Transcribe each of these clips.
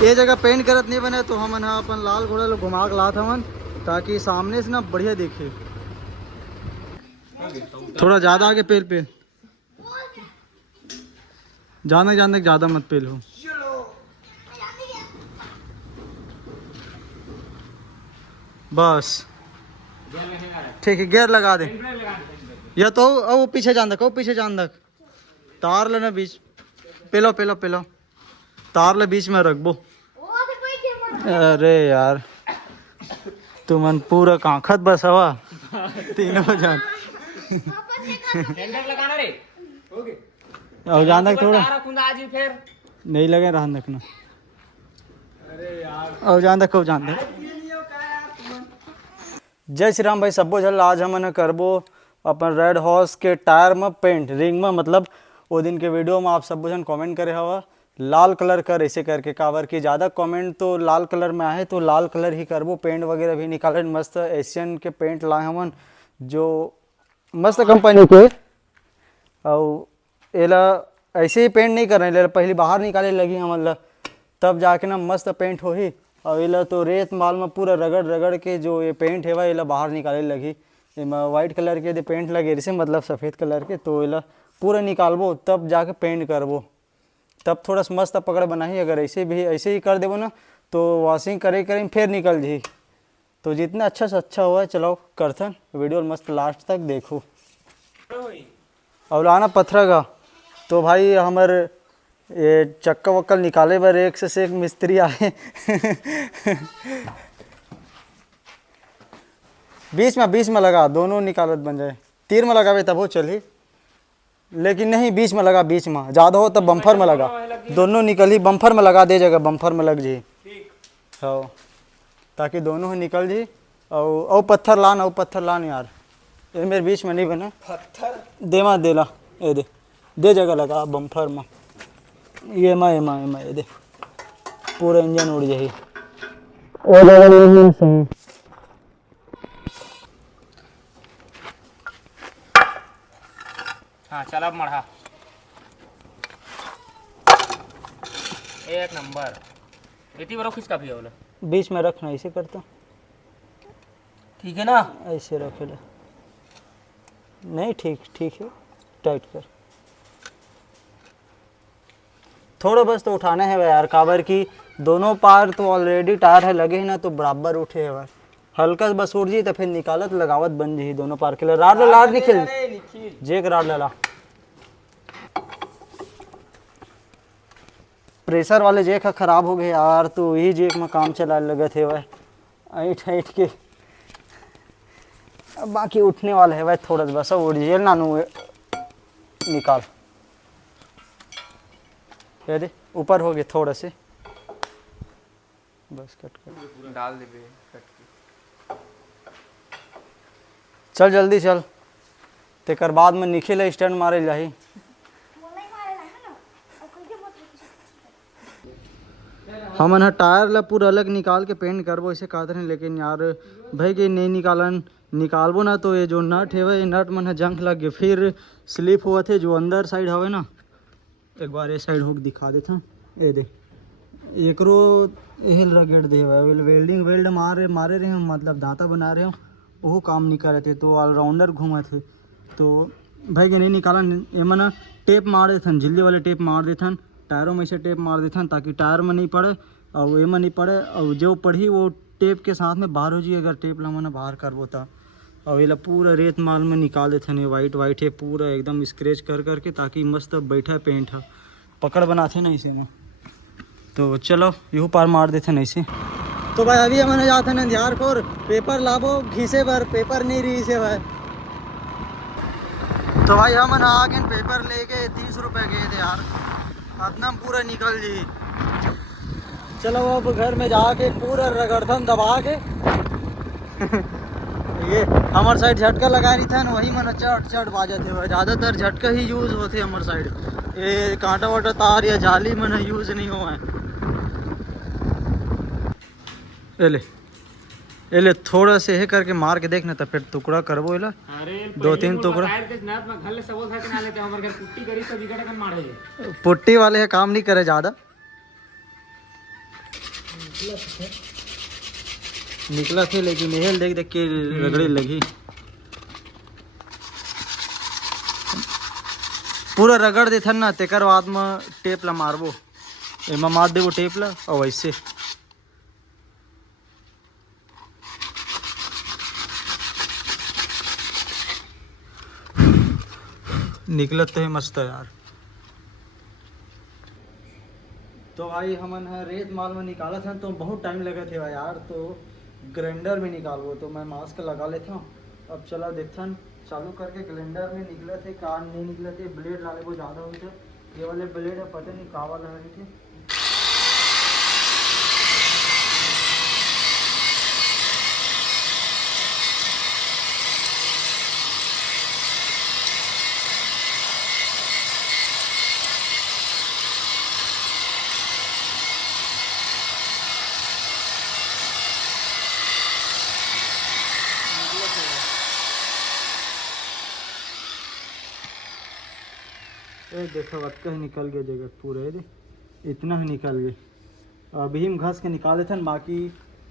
ये जगह पेंट करत नहीं बने तो हम अपन लाल घोड़ा लोग घुमा के लात हमन ताकि सामने से ना बढ़िया देखे। थोड़ा ज़्यादा आगे पेल पे जाने जाने ज़्यादा मत पेल हो। बस ठीक है, गियर लगा दे या तो वो पीछे जान दक, वो पीछे जान दक, तार लेना बीच पेलो पेलो पेलो तार ले बीच में रखबो। अरे यार तुमन पूरा कांखत बस हवा तीनों जान और जान दक थोड़ा नहीं लगे रहन दकना। और जान दक जान दक। जय श्री राम भाई सबो झल। आज हमन करबो अपन रेड हॉर्स के टायर में पेंट रिंग में, मतलब वो दिन के वीडियो में आप सब जन कमेंट करे हवा लाल कलर कर ऐसे करके कावर की ज़्यादा कमेंट तो लाल कलर में आए तो लाल कलर ही करबो। पेंट वगैरह भी निकाले मस्त एशियन के पेंट लाए हमन जो मस्त कंपनी के। और एला ऐसे ही पेंट नहीं कर रहे, पहले बाहर निकाले लगी हमन ला तब जाके ना मस्त पेंट हो ही। और एला तो रेत माल में पूरा रगड़ रगड़ के जो ये पेंट है एला बाहर निकाले लगी। इमा वाइट कलर के पेंट लगे इसे मतलब सफ़ेद कलर के, तो एला पूरा निकालबो तब जाके पेंट करबो, तब थोड़ा मस्त पकड़ बनाही। अगर ऐसे ही कर देबो ना तो वॉशिंग करे करे फिर निकल जी। तो जितना अच्छा से अच्छा हुआ चलो करथन वीडियो मस्त लास्ट तक देखो। और आना पत्थर का तो भाई हमारे ये चक्का वक्कल निकाले बर एक से एक मिस्त्री आए बीच में लगा, दोनों निकालत बन जाए। तीर में लगावे तब हो चली, लेकिन नहीं बीच में लगा, बीच में ज़्यादा हो तब बम्फर में लगा, दोनों निकली बम्फर में लगा दे जगह बम्फर में लग जी। हाँ ताकि दोनों निकल जी। और पत्थर लान यार, ये मेरे बीच में नहीं बना पत्थर देमा देला ये दे जगह लगा बम्फर में। ये दे पूरा इंजन उड़ जाही। सही हाँ चल अब मढ़ा एक नंबर। इतनी बड़ा किसका भी है बीच में रखना, ऐसे करता ठीक है ना, ऐसे रखे ले नहीं ठीक है टाइट कर थोड़ा बस तो उठाना है यार काबर की दोनों पार तो ऑलरेडी टायर है लगे ही ना तो बराबर उठे है। हल्का बस उठ जी तो फिर निकालत लगावत बन जी दोनों पार के लिए। राड निखिल जेक राड लला प्रेशर वाले जेक खराब हो गए यार, तो यही जेक में काम चला लगे थे वह ऐठ के। अब बाकी उठने वाले है वह थोड़ा बस ओरिजिनल नानू निकाल दे ऊपर हो गए थोड़ा से बस कट कर डाल दे कट के। चल जल्दी चल तेकर बाद में निखिल स्टैंड मारे जाही। हमन टायर ला पूरा अलग निकाल के पेंट करबो ऐसे कहते हैं, लेकिन यार भाई के नहीं निकालबो ना तो ये जो नट है ये नट मन जंग लग गए फिर स्लिप हुआ थे जो अंदर साइड हवे ना। एक बार ये साइड होक दिखा देता ये दे एकरो हिल रगड़ दे वेल्डिंग वेल्ड मारे रहे मतलब दांता बना रहे हो वो काम नहीं करे थे तो ऑलराउंडर घूमा थे तो भाई के नहीं निकाला। एमन टेप मार देथन, झिल्ली वाले टेप मार देथन, टायरों में से टेप मार देथन ताकि टायर में नहीं पड़े और एम नहीं पड़े। और जो पड़ी वो टेप के साथ में बाहर हो जी अगर टेप ला मैंने बाहर करबो था। और ये पूरा रेत माल में निकाल देते हैं वाइट है पूरा एकदम स्क्रैच कर करके ताकि मस्त बैठा पेंट है पकड़ बनाते ना इसे में। तो चलो यूँ पार मार देते ना इसे। तो भाई अभी मैंने जाते ना ध्यारपुर पेपर लाबो घीसे पर पेपर नहीं रही से भाई। तो भाई हम आगे पेपर लेके 30 रुपये गए थे यार, अपना पूरा निकल जी। चलो अब घर में जाके पूरा रगड़थन दबा के ये हमारे साइड झटका लगा रही था ना वही मन चट बाजे थे। ज़्यादातर झटका ही यूज़ होते हमारे साइड, ये कांटा वाटा तार या जाली मन यूज़ नहीं हुआ है। ले थोड़ा से है करके मार के देखना तो फिर टुकड़ा करबो इला 2-3 टुकड़ा। पुट्टी वाले है काम नहीं करे ज़्यादा। निकला थे लेकिन यह देख देख के रगड़े लगी। पूरा रगड़ देथन ना तेकर बाद में टेप ला मारबो, एमा मार देबो टेप ला और वैसे निकलत है मस्त यार। तो भाई हमन रेत माल में निकाला था तो बहुत टाइम लगा थे भाई यार, तो ग्राइंडर में निकालबो तो मैं मास्क लगा लेता हूँ। अब चला देखता चालू करके ग्राइंडर में निकले थे कार नहीं निकले थे, ब्लेड डाले वो ज़्यादा हुए थे, ये वाले ब्लेड है पता नहीं कहाँ वाला है थे। देखो अटका ही निकल गया जगह पूरे दे, इतना ही निकल गया। अभी हम घास के निकाले थे, बाकी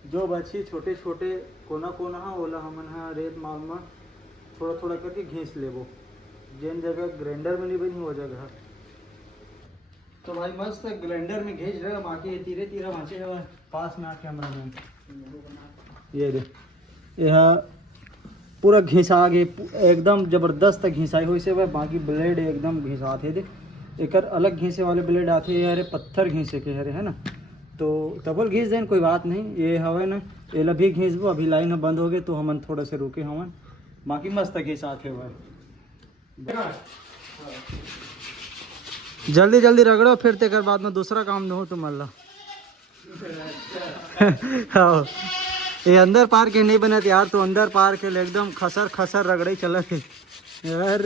जो बची छोटे छोटे कोना कोना है ओला हमन रेत माल में थोड़ा थोड़ा करके घींच लेबो, जिन जगह ग्राइंडर में नहीं बनी वो जगह। तो भाई मस्त ग्राइंडर में घींच रहे, बाकी धीरे धीरे बाँचे है पास में आके कैमरा मैन ये दे यह पूरा घिसा गे एकदम जबरदस्त घिसाई हुई से। बाकी ब्लेड एकदम घिसाते दे, एक अलग घिसे वाले ब्लेड आते हैं अरे पत्थर घिसे के हरे है ना, तो तबल घिस दें कोई बात नहीं। ये हवे ना ये भी घिसबो, अभी लाइन बंद हो गए तो हमन थोड़ा से रुके हमन, बाकी मस्त घिसाते हुए। जल्दी जल्दी रगड़ो फिर तेकर बाद में दूसरा काम न हो तुम अल्लाह। हाँ ये अंदर पार के नहीं बने यार, तो अंदर पार के एकदम खसर खसर रगड़े चला थे यार,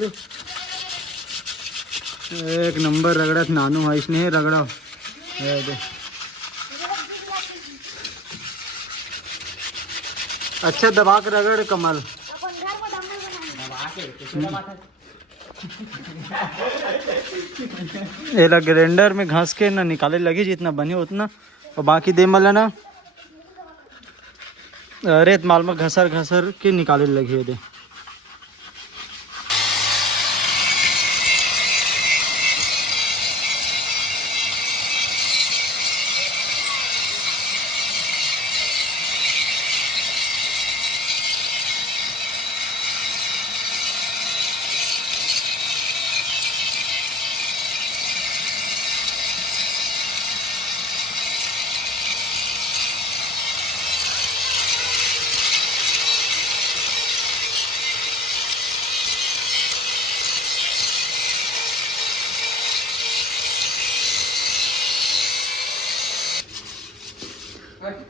एक नंबर रगड़ा नानू है इसने रगड़ा। अच्छा दबा के रगड़ कमल। ये ग्राइंडर में घास के ना निकाले लगी जितना बनी उतना, और बाकी दे मल ना रेत माल में घसर घसर के निकाले लगी दे।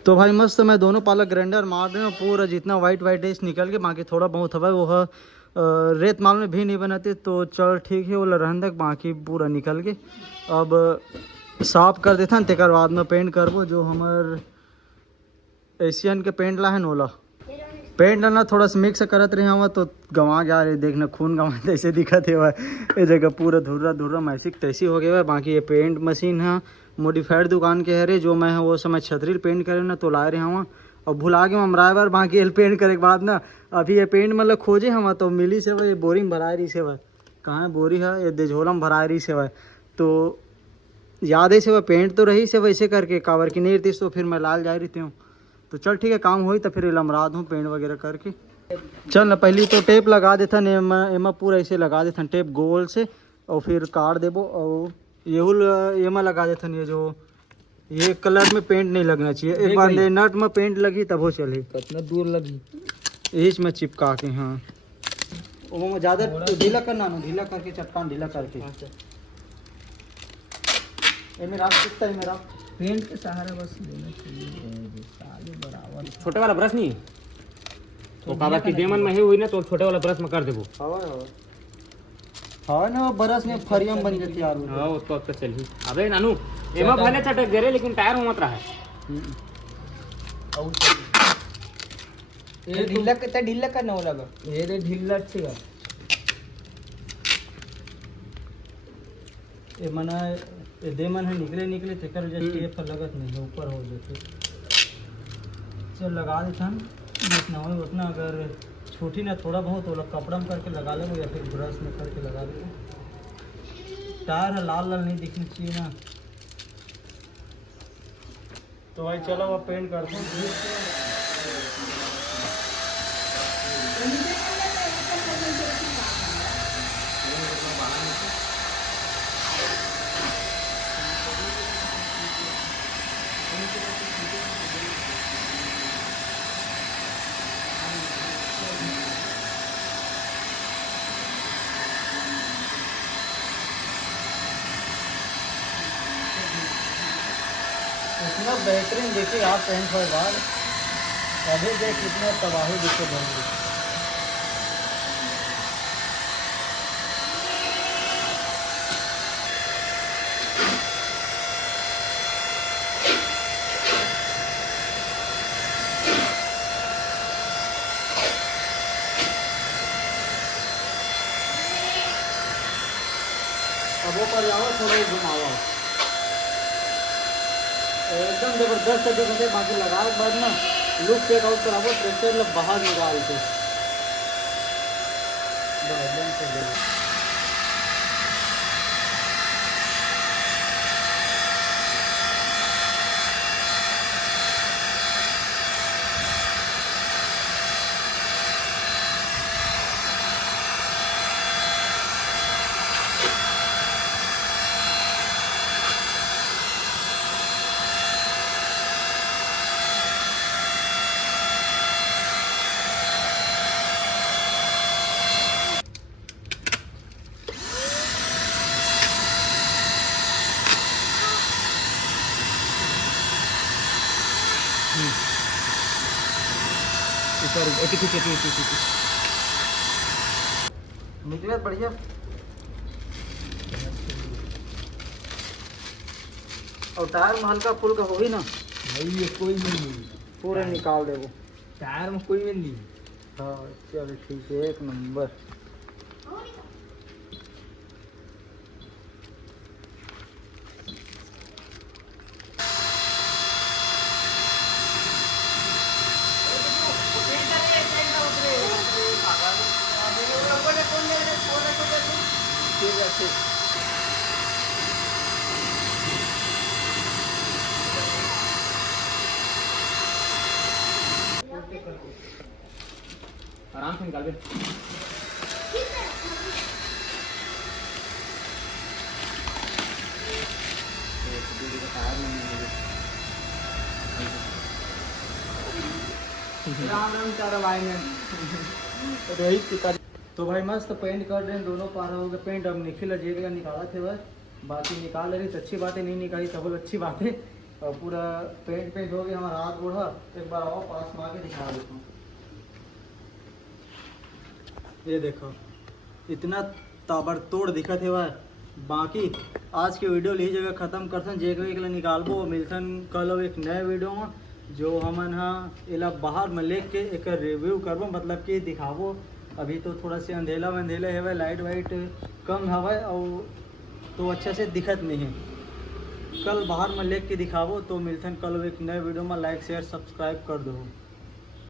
तो भाई मस्त मैं दोनों पालक ग्राइंडर मार रहे हूँ, पूरा जितना वाइट वाइट है निकल के, बाकी थोड़ा बहुत हवा वो रेत माल में भी नहीं बनाते तो चल ठीक है वो रहन तक, बाकी पूरा निकल के अब साफ कर देता तेकर बाद में पेंट करबो। जो हमार एशियन के पेंट ला है नोला पेंट ना थोड़ा सा मिक्स करत रहे हम तो गंवा गया रे, देखना खून गंवा तैसे दिखत है ये जगह पूरा धुर्रा धुर्रा मैसिक तैसी हो गया है। बाकी ये पेंट मशीन है मॉडिफाइड दुकान के है रे, जो मैं वो समय छतरी पेंट करे ना तो लाए रहे हम और भुला के ममराए बार, बाकी ये पेंट करे के बाद ना अभी ये पेंट मतलब खोजे हम तो मिली से भाई बोरिंग भराए रही से भाई, कहाँ बोरी है ये देझोलम भराए रही से भाई, तो याद है से वह पेंट तो रही से वैसे करके कावर की नहीं रहती तो फिर मैं लाल जा रही हूँ। तो चल ठीक है काम हुई तो फिर लमरा दूँ पेंट वगैरह करके। चल ना पहले तो टेप लगा देता एमा पूरा ऐसे लगा देता टेप गोल से, और फिर काट देबो और ये एमा लगा देता ये जो ये कलर में पेंट नहीं लगना चाहिए, एक बार नट में पेंट लगी तब वो चले कितना दूर लगी इस में चिपका के। हाँ वो ज़्यादा ढीला करना ना, ढीला करके चट्टान ढीला करके ये मेरा कितना है मेरा पेंट के सहारा बस लेना चाहिए बराबर। छोटे वाला ब्रश नहीं तो काबा की देमन में ही हुई ना तो छोटे वाला ब्रश में कर देबो। हाँ ना ब्रश में फरियम बन जाती यार। हाँ वो तो अब तक चली। अबे नानू एमा भले चटक दे रे लेकिन टायर में मत रहा है। ये ढीला कितना ढीला करना होगा ये रे ढीला अच्छी है ये मना ये दे मन है निकले निकले तेकर जस्ट टेप लगत नहीं ऊपर हो जाते चल लगा देथन जितना हो उतना, अगर छोटी ना थोड़ा बहुत वो लोग कपड़ा में करके लगा लेंगे या फिर ब्रश में करके लगा देंगे। टायर है लाल लाल नहीं दिखनी चाहिए ना। तो भाई चलो अब पेंट करते हैं। इतना बेहतरीन देखिए आप पेंट हुए बाद, अभी देख कितना तबाही दिखे बनेगी। अब वो पर जाओ थोड़ा ही घुमाओ, एकदम जबरदस्त दिखते। बाकी लगाए के बाद ना लुक चेक आउट कराबो, ट्रैक्टर लोग बाहर निकाल के एकदम से देखो। निकले बढ़िया। और टायर में हल्का फुल्का हो ही ना, नहीं ये कोई नहीं, पूरे निकाल दे वो। टायर में कोई भी नहीं। हाँ चल ठीक है, एक नंबर। ठीक है ठीक। आराम से निकाल दे। राम राम चारा भाई ने रोहित पिता। तो भाई मस्त पेंट कर रहे हैं दोनों पार हो गए पेंट। अब निखिल अजय का निकाला थे बस, बाकी निकाल रही तो अच्छी बात है, नहीं निकाली तो बहुत अच्छी बात है। और पूरा पेंट हो गया हमारा हाथ बूढ़ा। एक बार आओ पास में आके दिखा देता हूँ। ये देखो इतना ताबड़तोड़ दिखत है वह। बाकी आज की वीडियो ली जगह ख़त्म करते जे एक निकालबो मिलसन कल एक नए वीडियो में, जो हमन हाँ इला बाहर में लेके के एक रिव्यू करबो, मतलब कि दिखाबो। अभी तो थोड़ा से अंधेला वंधेला है, लाइट वाइट कम हवा और तो अच्छे से दिखत नहीं है। कल बाहर में लेके के दिखाबो। तो मिलते हैं कल एक नए वीडियो में। लाइक शेयर सब्सक्राइब कर दो।